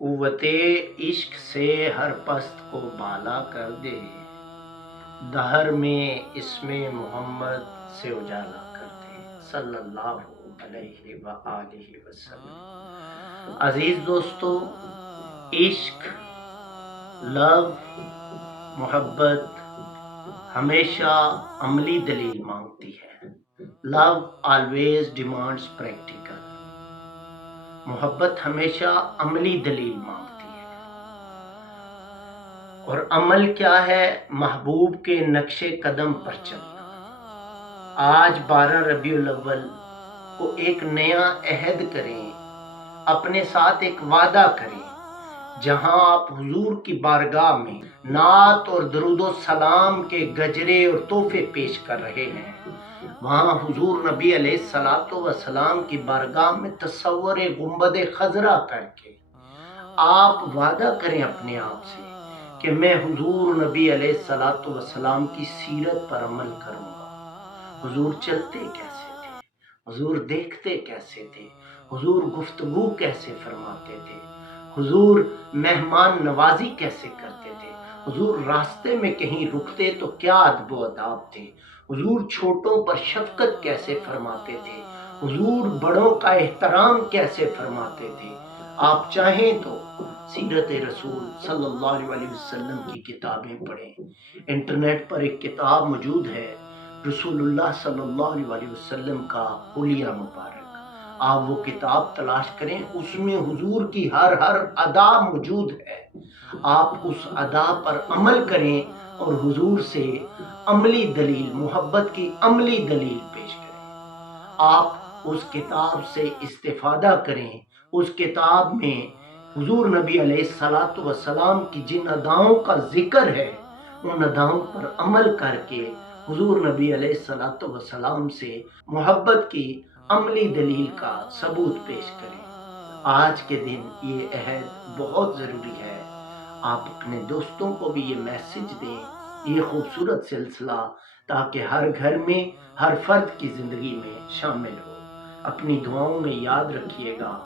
قوت عشق سے ہر پست کو بالا کر دے، دہر میں اسم محمد سے اجالا کر دے، صلی اللہ علیہ وآلہ وسلم۔ عزیز دوستو، عشق، لو، محبت ہمیشہ عملی دلیل مانگتی ہے۔ لو آلویز ڈیمانڈز پریکٹیکل۔ محبت ہمیشہ عملی دلیل مانگتی ہے۔ اور عمل کیا ہے؟ محبوب کے نقش قدم پر چلنا۔ آج 12 ربیع الاول کو ایک نیا عہد کریں، اپنے ساتھ ایک وعدہ کریں، جہاں آپ حضور کی بارگاہ میں نعت اور درود و سلام کے گجرے اور تحفے پیش کر رہے ہیں، وہاں حضور نبی علیہ الصلوۃ والسلام کی بارگاہ میں تصور گنبد خضرا کر کے آپ وعدہ کریں اپنے آپ سے کہ میں حضور نبی علیہ الصلوۃ والسلام کی سیرت پر عمل کروں گا۔ حضور چلتے کیسے تھے؟ حضور دیکھتے کیسے تھے؟ حضور گفتگو کیسے فرماتے تھے؟ حضور مہمان نوازی کیسے کرتے تھے؟ حضور راستے میں کہیں رکتے تو کیا ادب و آداب تھے؟ حضور چھوٹوں پر شفقت کیسے فرماتے تھے؟ حضور بڑوں کا احترام کیسے فرماتے تھے؟ آپ چاہیں تو سیرت رسول صلی اللہ علیہ وسلم کی کتابیں پڑھیں۔ انٹرنیٹ پر ایک کتاب موجود ہے، رسول اللہ صلی اللہ علیہ وسلم کا حلیہ مبارک۔ آپ وہ کتاب تلاش کریں، اس میں حضور کی ہر ادا موجود ہے۔ آپ اس ادا پر عمل کریں اور حضور سے عملی دلیل، محبت کی عملی دلیل پیش کریں۔ آپ اس کتاب سے استفادہ کریں۔ اس کتاب میں حضور نبی علیہ الصلوۃ والسلام کی جن اداؤں کا ذکر ہے، ان اداؤں پر عمل کر کے حضور نبی علیہ الصلوۃ والسلام سے محبت کی عملی دلیل کا ثبوت پیش کریں۔ آج کے دن یہ عہد بہت ضروری ہے۔ آپ اپنے دوستوں کو بھی یہ میسج دیں، یہ خوبصورت سلسلہ، تاکہ ہر گھر میں، ہر فرد کی زندگی میں شامل ہو۔ اپنی دعاؤں میں یاد رکھیے گا۔